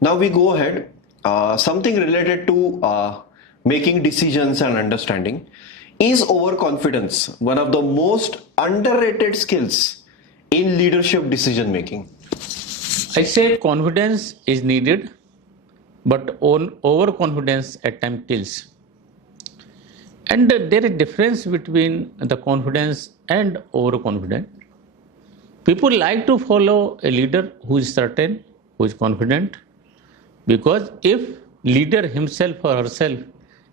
Now we go ahead. Something related to making decisions and understanding. Is overconfidence one of the most underrated skills in leadership decision making? I say confidence is needed, but overconfidence at times kills. And there is difference between the confidence and overconfidence. People like to follow a leader who is certain, who is confident, because if leader himself or herself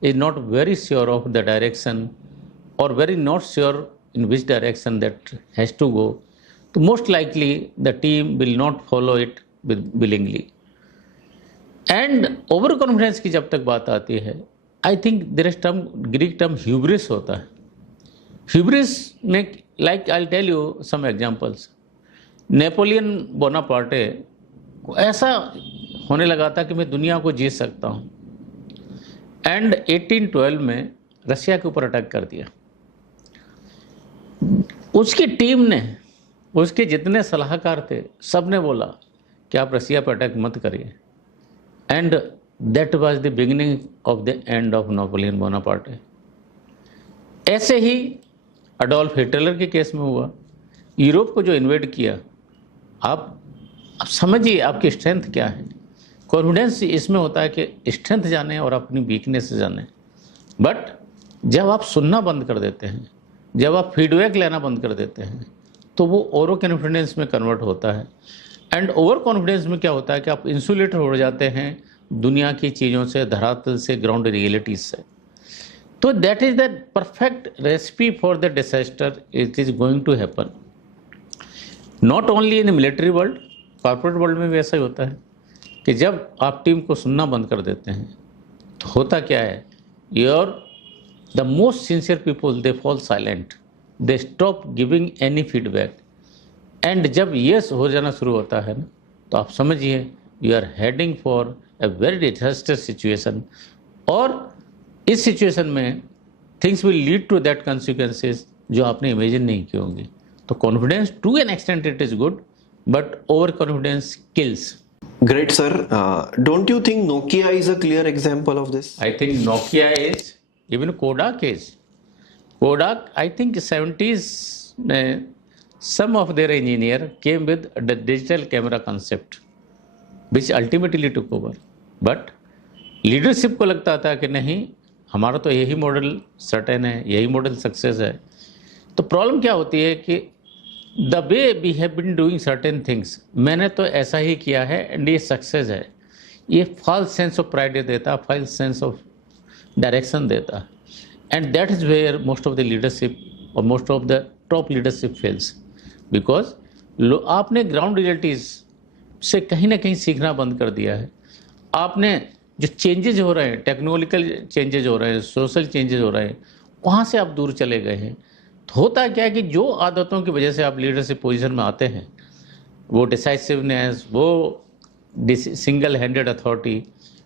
is not very sure of the direction or very not sure in which direction that has to go, तो most likely the team will not follow it willingly. And over confidence की जब तक बात आती है, I think there is term, Greek term hubris होता है. Hubris में, like I tell you some examples. Napoleon Bonaparte को ऐसा होने लगा था कि मैं दुनिया को जीत सकता हूँ, एंड 1812 में रशिया के ऊपर अटैक कर दिया. उसकी टीम ने, उसके जितने सलाहकार थे, सब ने बोला कि आप रसिया पर अटैक मत करिए. And that was the beginning of the end of Napoleon Bonaparte. ऐसे ही अडोल्फ हिटलर के केस में हुआ. यूरोप को जो इन्वेड किया, आप समझिए आपकी स्ट्रेंथ क्या है. कॉन्फिडेंस इसमें होता है कि स्ट्रेंथ जाने और अपनी वीकनेस जाने. बट जब आप सुनना बंद कर देते हैं, जब आप फीडबैक लेना बंद कर देते हैं, तो वो ओवर कॉन्फिडेंस में कन्वर्ट होता है. एंड ओवर कॉन्फिडेंस में क्या होता है कि आप इंसुलेटर हो जाते हैं दुनिया की चीज़ों से, धरातल से, ग्राउंड रियलिटीज से. तो that is the perfect recipe for the disaster. It is going to happen not only in military world, corporate world में भी ऐसा ही होता है कि जब आप टीम को सुनना बंद कर देते हैं तो होता क्या है, your the most sincere people they fall silent, they stop giving any feedback. And जब यस हो जाना शुरू होता है ना, तो आप समझिए you are heading for a very disaster situation. और इस सिचुएशन में things will lead to that consequences जो आपने इमेजिन नहीं की होंगी. तो confidence to an extent it is good, but over confidence kills. Great, sir. Don't you think Nokia is a clear example of this? I think Nokia is, even Kodak is. Kodak, I think 70s, some of their engineer came with the digital camera concept, which ultimately took over. But leadership को लगता था कि नहीं, हमारा तो यही model certain है, यही मॉडल सक्सेस है. तो प्रॉब्लम क्या होती है कि the way we have been doing certain things, मैंने तो ऐसा ही किया है एंड ये सक्सेस है, ये फॉल्स सेंस ऑफ प्राइड देता, फॉल्स सेंस ऑफ डायरेक्शन देता. And that is where most of the leadership और most of the top leadership fails, because आपने ग्राउंड रियलिटीज़ से कहीं ना कहीं सीखना बंद कर दिया है. आपने जो चेंजेज हो रहे हैं, टेक्नोलॉजिकल चेंजेज हो रहे हैं, सोशल चेंजेज हो रहे हैं, वहाँ से आप दूर चले गए हैं. तो होता क्या है कि जो आदतों की वजह से आप लीडरशिप पोजीशन में आते हैं, वो डिसाइसिवनेस, वो सिंगल हैंडेड अथॉरिटी,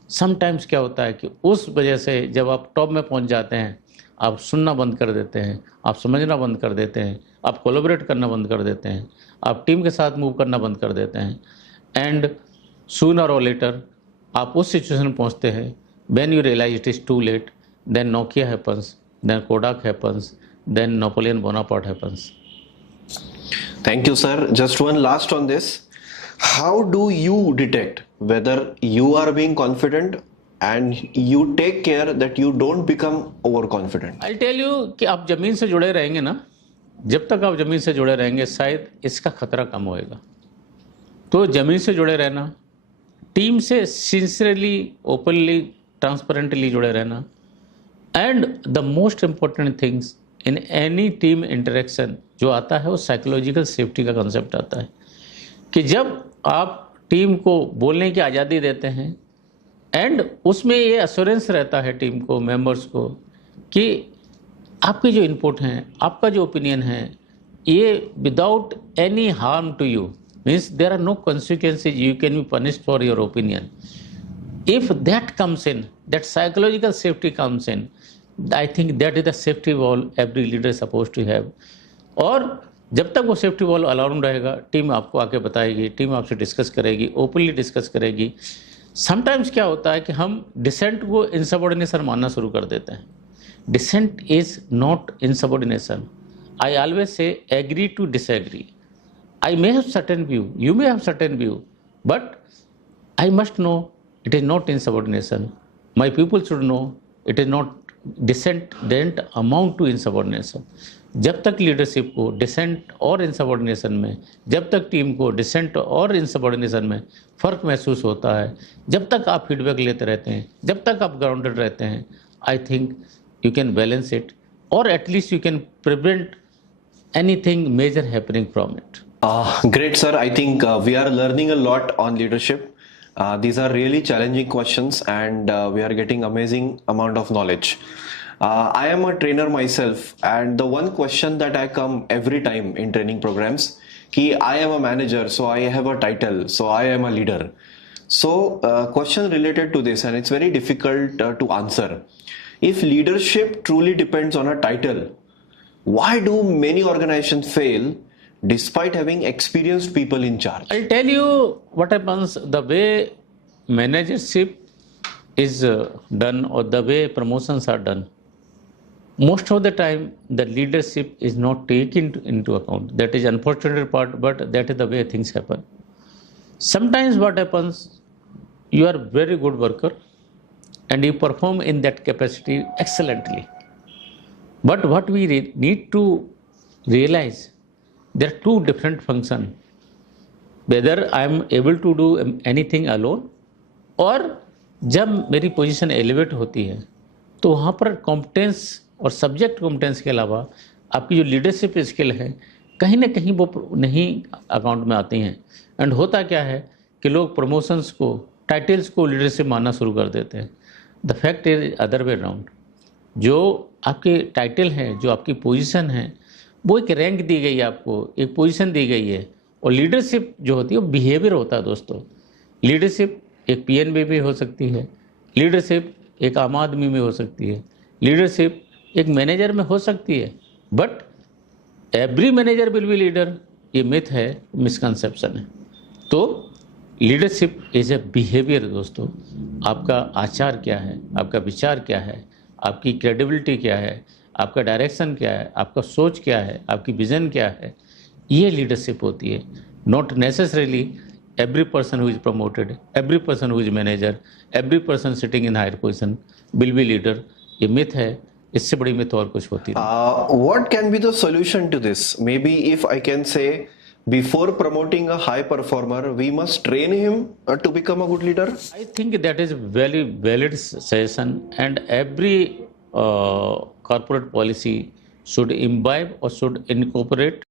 समटाइम्स क्या होता है कि उस वजह से जब आप टॉप में पहुंच जाते हैं, आप सुनना बंद कर देते हैं, आप समझना बंद कर देते हैं, आप कोलैबोरेट करना बंद कर देते हैं, आप टीम के साथ मूव करना बंद कर देते हैं. एंड सूनर और लेटर आप उस सिचुएशन में पहुंचते हैं when you realise it is too late. Then Nokia happens, then Kodak happens, then Napoleon Bonaparte happens. Thank you, sir. Just one last on this. How do you detect whether you are being confident and you take care that you don't become overconfident? I'll tell you कि आप ज़मीन से जुड़े रहेंगे ना, जब तक आप ज़मीन से जुड़े रहेंगे शायद इसका खतरा कम होएगा. तो ज़मीन से जुड़े रहना, टीम से सिंसियरली, ओपनली, ट्रांसपेरेंटली जुड़े रहना, and the most important things in any team interaction जो आता है वो साइकोलॉजिकल सेफ्टी का कंसेप्ट आता है कि जब आप टीम को बोलने की आज़ादी देते हैं एंड उसमें ये एश्योरेंस रहता है टीम को, मेंबर्स को, कि आपके जो इनपुट हैं, आपका जो ओपिनियन है, ये without any harm to you, means there are no consequences, you can be punished for your opinion. If that comes in, that psychological safety comes in, I think that is the safety wall every leader is supposed to have. और जब तक वो safety wall allowed रहेगा, team आपको आके बताएगी, team आपसे discuss करेगी, ओपनली डिस्कस करेगी. समटाइम्स क्या होता है कि हम डिसेंट को इनसबॉर्डिनेशन मानना शुरू कर देते हैं. Dissent is not insubordination. I always say agree to disagree. I may have certain view, you may have certain view, but I must know it is not insubordination. My people should know it is not dissent, don't amount to insubordination. जब तक leadership को decent और इंसबॉर्डिनेशन में, जब तक team को decent और इंसबॉर्डिनेशन में फ़र्क महसूस होता है, जब तक आप फीडबैक लेते रहते हैं, जब तक आप ग्राउंडेड रहते हैं, I think you can balance it और at least you can prevent anything major happening from it. Great, sir. I think we are learning a lot on leadership. These are really challenging questions, and we are getting amazing amount of knowledge. I am a trainer myself, and the one question that I come every time in training programs, कि I am a manager, so I have a title, so I am a leader. So, question related to this, and it's very difficult to answer. If leadership truly depends on a title, why do many organizations fail despite having experienced people in charge? I'll tell you what happens. The way managership is done or the way promotions are done, most of the time the leadership is not taken into account. That is unfortunate part, but that is the way things happen. Sometimes what happens, you are very good worker and you perform in that capacity excellently. But what we need to realize, there are two different functions. Whether I am able to do anything alone, और जब मेरी position elevate होती है तो वहाँ पर competence और subject competence के अलावा आपकी जो लीडरशिप स्किल है कहीं ना कहीं वो नहीं अकाउंट में आती हैं. एंड होता क्या है कि लोग प्रमोशंस को, टाइटल्स को लीडरशिप मानना शुरू कर देते हैं. The fact is other way round. जो आपके टाइटल है, जो आपकी पोजीशन है, वो एक रैंक दी गई है आपको, एक पोजीशन दी गई है. और लीडरशिप जो होती है वो बिहेवियर होता है दोस्तों. लीडरशिप एक पीएनबी में हो सकती है, लीडरशिप एक आम आदमी में हो सकती है, लीडरशिप एक मैनेजर में हो सकती है. But every manager will be leader, ये मिथ है, मिसकंसेप्शन है. तो लीडरशिप इज ए बिहेवियर दोस्तों. आपका आचार क्या है, आपका विचार क्या है, आपकी क्रेडिबिलिटी क्या है, आपका डायरेक्शन क्या है, आपका सोच क्या है, आपकी विजन क्या है, ये लीडरशिप होती है. Not necessarily every person who is promoted, every person who is manager, every person sitting in higher position will be leader. ये मिथ है, इससे बड़ी मिथ और कुछ होती है. What can be the solution to this? Maybe if I can say, before promoting a high performer, we must train him to become a good leader. I think that is very valid suggestion, and every corporate policy should imbibe or should incorporate